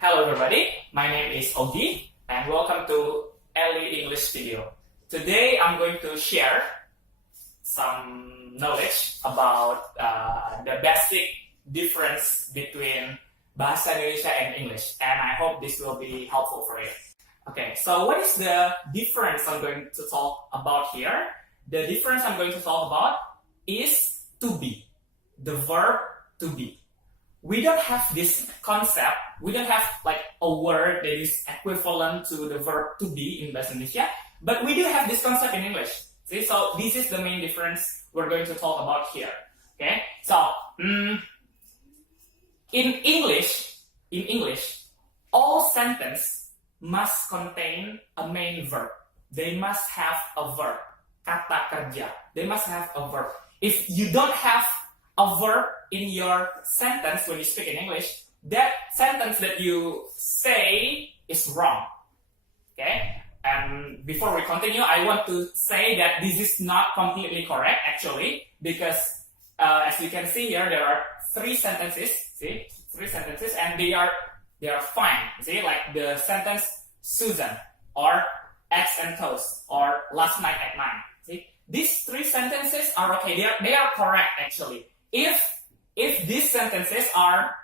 Hello everybody, my name is Ogi and welcome to ELI English video. Today I'm going to share some knowledge about the basic difference between Bahasa Indonesia and English, and I hope this will be helpful for you. Okay, so what is the difference I'm going to talk about here? The difference I'm going to talk about is to be, the verb to be. We don't have this concept, we don't have like a word that is equivalent to the verb to be in Bahasa Indonesia, but we do have this concept in English. See, so this is the main difference we're going to talk about here. Okay, so in English, all sentence must contain a main verb. They must have a verb. Kata kerja. They must have a verb. If you don't have a verb in your sentence when you speak in English, that sentence that you say is wrong. Okay? And before we continue, I want to say that this is not completely correct actually, because as you can see here, there are three sentences. See, three sentences, and they are fine. See, like the sentence Susan, or eggs and toast, or last night at 9. See, these three sentences are okay. They are correct actually. If these sentences are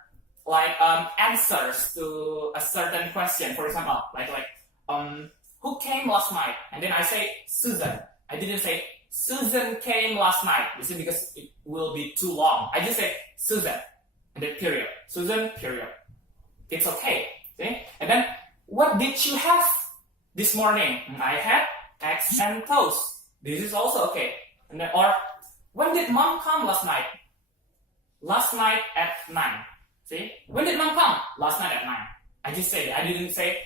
like answers to a certain question, for example, like who came last night, and then I say Susan. I didn't say Susan came last night. You see, because it will be too long. I just say Susan, and then period. Susan, period. It's okay. See? And then, what did you have this morning? I had eggs and toast. This is also okay. And then, or when did mom come last night? Last night at 9. See? When did mom come? Last night at 9. I just say that. I didn't say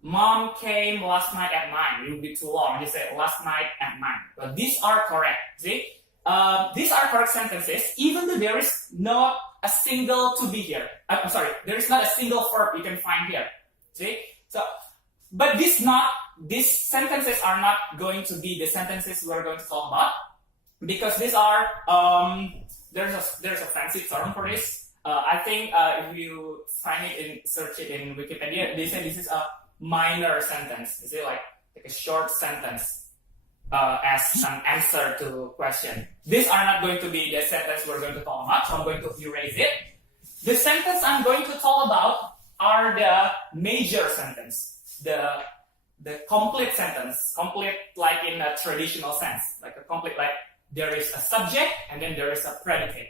mom came last night at 9. It would be too long. I just say last night at 9. But these are correct. See? These are correct sentences, even though there is not a single to be here. I'm sorry, there is not a single verb you can find here. See? So, but these sentences are not going to be the sentences we're going to talk about, because these are there's a fancy term for this. I think if you find it in search it in Wikipedia, they say this is a minor sentence. Is it like a short sentence as an answer to question? These are not going to be the sentence we're going to talk about, so I'm going to erase it. The sentence I'm going to talk about are the major sentence, the complete sentence, complete like in a traditional sense, like a complete, like there is a subject and then there is a predicate.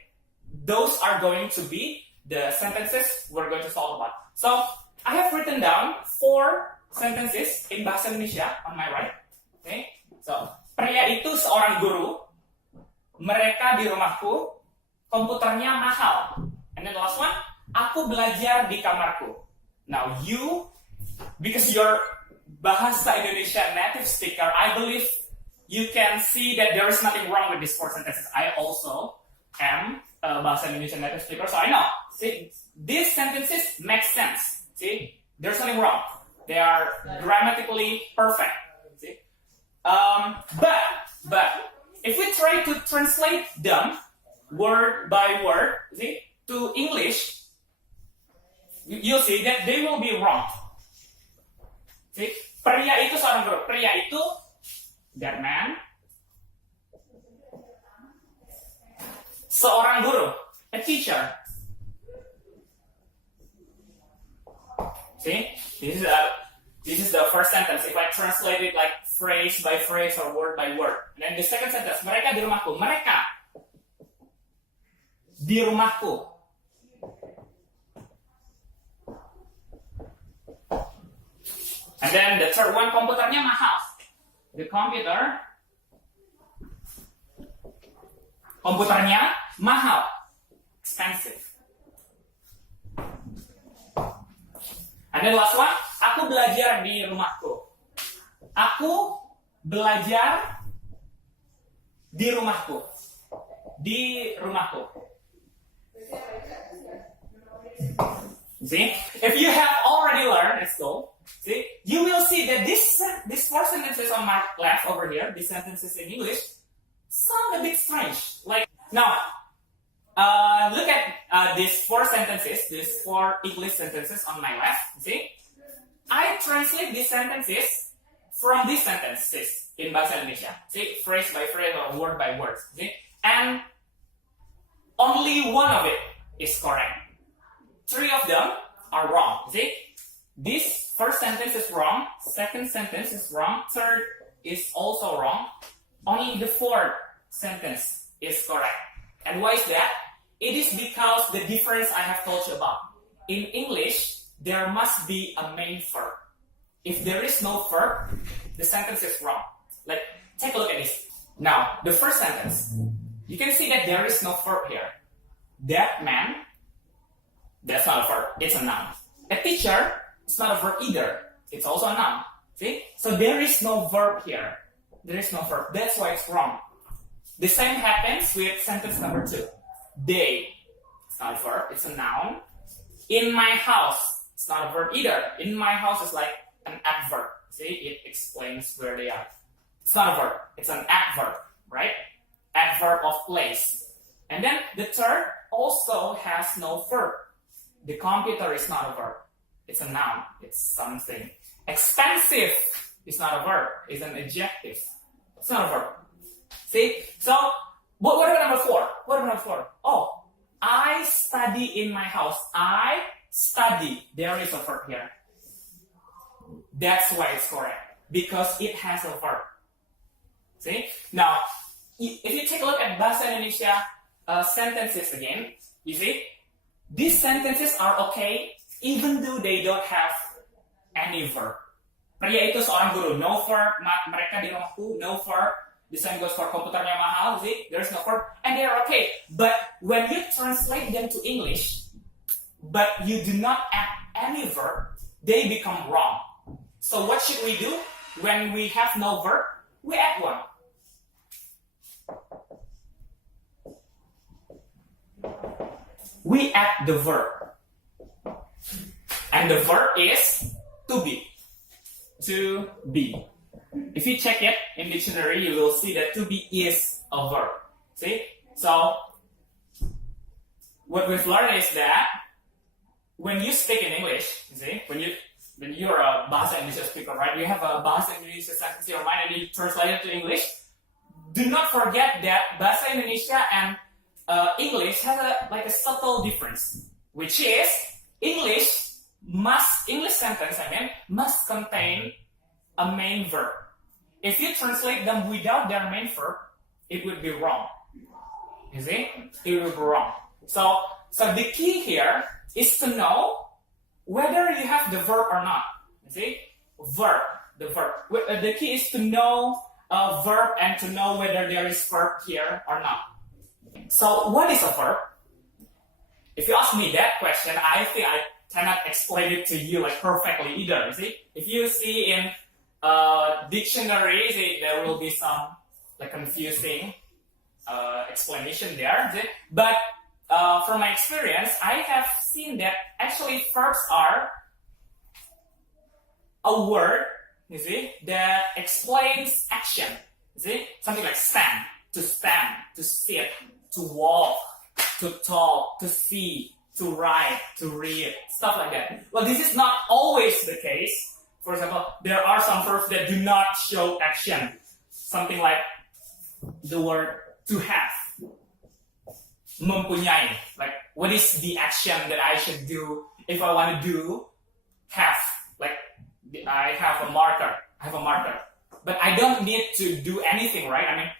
Those are going to be the sentences we're going to talk about. So I have written down 4 sentences in Bahasa Indonesia on my right. Okay, so pria itu seorang guru, mereka di rumahku, komputernya mahal. And then the last one, aku belajar di kamarku. Now you, because you're Bahasa Indonesia native speaker, I believe you can see that there is nothing wrong with these 4 sentences. I also am a Bahasa Indonesia native speaker, so I know. See, these sentences make sense. See, there's nothing wrong. They are grammatically perfect. See, but if we try to translate them word by word, see, to English, you'll see that they will be wrong. See, pria itu seorang guru. Pria itu that man. Seorang guru, a teacher. See, this is the first sentence. If I translate it like phrase by phrase or word by word, and then the second sentence, mereka di rumahku. Mereka di rumahku. And then the third one, komputernya mahal. The computer, komputernya mahal, expensive. And then last one, aku belajar di rumahku. Aku belajar di rumahku. Di rumahku. See, if you have already learned, let's go. See, you will see that these 4 sentences on my left over here, these sentences in English, sound a bit strange. Like, now, look at these four sentences, these four English sentences on my left, see? I translate these sentences from these sentences in Bahasa Indonesia. See, phrase by phrase or word by word. See? And only one of it is correct. Three of them are wrong. See? This first sentence is wrong, second sentence is wrong, third is also wrong. Only the fourth sentence is correct. And why is that? It is because the difference I have told you about. In English, there must be a main verb. If there is no verb, the sentence is wrong. Like, take a look at this. Now, the first sentence, you can see that there is no verb here. That man, that's not a verb, it's a noun. A teacher, it's not a verb either, it's also a noun. See? So there is no verb here. There is no verb. That's why it's wrong. The same happens with sentence number 2. They, it's not a verb, it's a noun. In my house, it's not a verb either. In my house is like an adverb. See, it explains where they are. It's not a verb, it's an adverb, right? Adverb of place. And then the third also has no verb. The computer is not a verb. It's a noun. It's something. Expensive is not a verb. It's an adjective. It's not a verb. See? So, what about number 4? What about number 4? Oh, I study in my house. I study. There is a verb here. That's why it's correct. Because it has a verb. See? Now, if you take a look at Bahasa Indonesia sentences again, you see? These sentences are okay even though they don't have any verb. Pria itu seorang guru, no verb. Mereka di rumahku, no verb. The same goes for komputernya mahal, see? There's no verb. And they are okay. But when you translate them to English, but you do not add any verb, they become wrong. So what should we do? When we have no verb, we add one. We add the verb. And the verb is to be. To be. If you check it in dictionary, you will see that to be is a verb. See? So, what we've learned is that when you speak in English, you see, when you're a Bahasa Indonesia speaker, right? You have a Bahasa Indonesia sentence in your mind and you translate it to English. Do not forget that Bahasa Indonesia and English has a subtle difference, which is English sentence must contain a main verb. If you translate them without their main verb, it would be wrong. You see? It would be wrong. So the key here is to know whether you have the verb or not. You see? Verb. The verb. The key is to know a verb and to know whether there is verb here or not. So what is a verb? If you ask me that question, I think I cannot explain it to you like perfectly either. You see? If you see in dictionaries, there will be some like confusing explanation there. See? But from my experience, I have seen that actually verbs are a word, you see, that explains action. You see? Something like stand, to sit, to walk, to talk, to see, to write, to read, stuff like that. Well, this is not always the case. For example, there are some verbs that do not show action. Something like the word to have. Mempunyai. Like, what is the action that I should do if I want to do have? Like, I have a marker. But I don't need to do anything, right? I mean,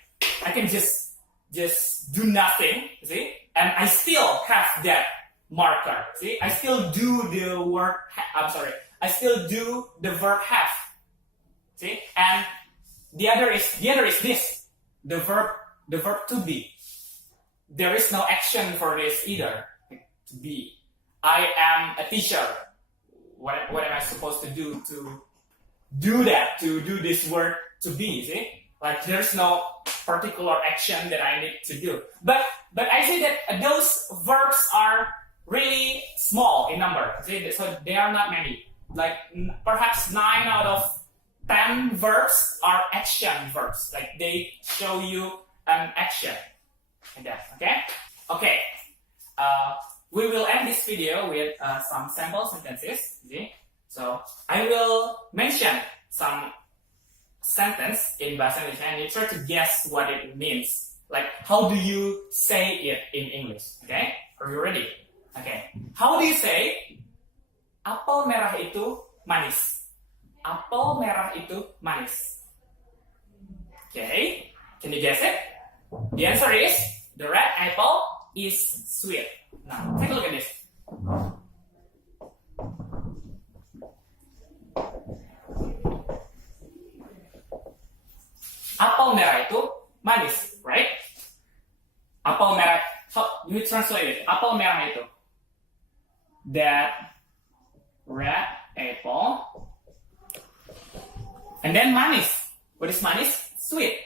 I can just do nothing, see? And I still have that marker, see? I still do the word, I still do the verb have, see? And the other is this, the verb to be. There is no action for this either, to be. I am a teacher. What am I supposed to do this word to be, see? Like, there's no particular action that I need to do. But I say that those verbs are really small in number, see? So they are not many. Like, perhaps 9 out of 10 verbs are action verbs. Like, they show you an action. Like that, okay? Okay. we will end this video with some sample sentences. Okay? So I will mention some sentence in Bahasa Indonesia and you try to guess what it means. Like, how do you say it in English? Okay? Are you ready? Okay. How do you say apel merah itu manis? Apel merah itu manis. Okay. Can you guess it? The answer is the red apple is sweet. Now, take a look at this. Apel merah itu manis, right? Apel merah, so you translate it. Apel merah itu. That red apple. And then manis. What is manis? Sweet.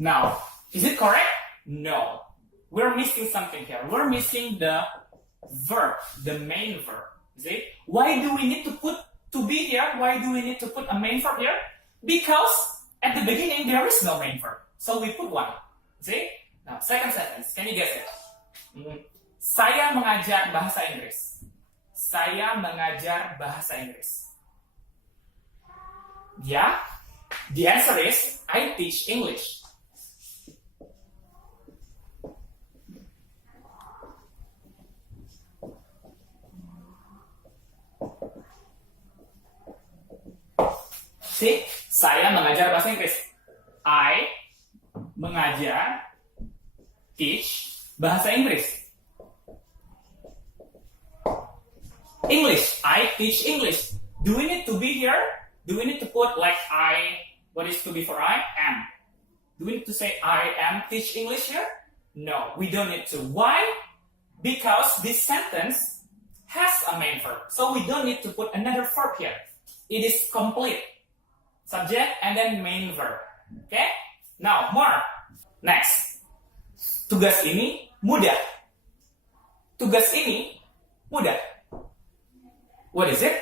Now, is it correct? No. We're missing something here. We're missing the verb, the main verb. See? Why do we need to be here? Why do we need to put a main verb here? Because at the beginning there is no main verb. So we put one. See? Now, second sentence. Can you guess it? Saya mengajar bahasa Inggris. Saya mengajar bahasa Inggris. Yeah? The answer is I teach English. See, saya mengajar bahasa Inggris. I mengajar, teach, bahasa Inggris. English, I teach English. Do we need to be here? Do we need to put like I, what is to be for I? Am. Do we need to say I am teach English here? No, we don't need to. Why? Because this sentence has a main verb. So we don't need to put another verb here. It is complete. Subject and then main verb. Okay? Now, more. Next. Tugas ini mudah. Tugas ini mudah. What is it?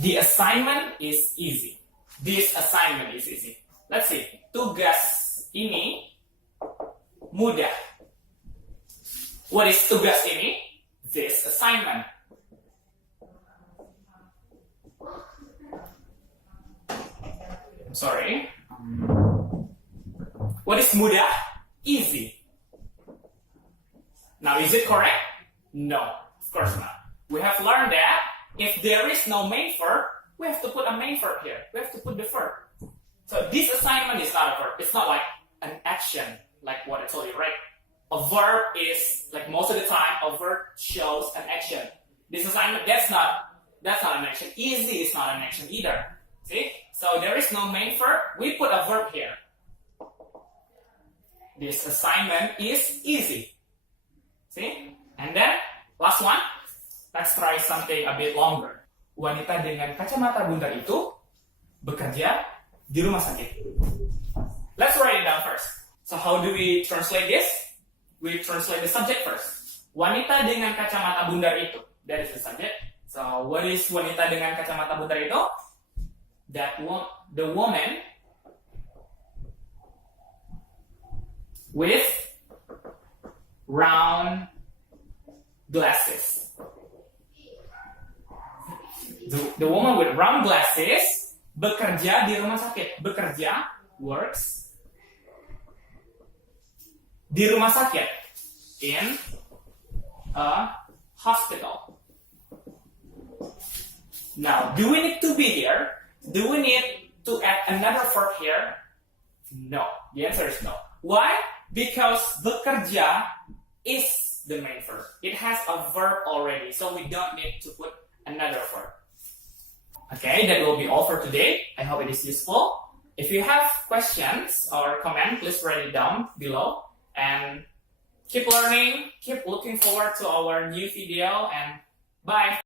The assignment is easy. This assignment is easy. Let's see. Tugas ini mudah. What is tugas ini? This assignment. Sorry. What is mudah? Easy. Now, is it correct? No, of course not. We have learned that if there is no main verb, we have to put a main verb here. We have to put the verb. So this assignment is not a verb. It's not like an action, like what I told you, right? A verb is, like most of the time, a verb shows an action. This assignment, that's not an action. Easy is not an action either. See? So there is no main verb. We put a verb here. This assignment is easy. See? And then, last one. Let's try something a bit longer. Wanita dengan kacamata bundar itu bekerja di rumah sakit. Let's write it down first. So how do we translate this? We translate the subject first. Wanita dengan kacamata bundar itu. That is the subject. So what is wanita dengan kacamata bundar itu? The woman with round glasses. The woman with round glasses bekerja di rumah sakit. Bekerja, works, di rumah sakit, in a hospital. Now, do we need to be here? Do we need to add another verb here? No. The answer is no. Why? Because bekerja is the main verb. It has a verb already, so we don't need to put another verb. Okay, that will be all for today. I hope it is useful. If you have questions or comment, please write it down below. And keep learning, keep looking forward to our new video, and bye!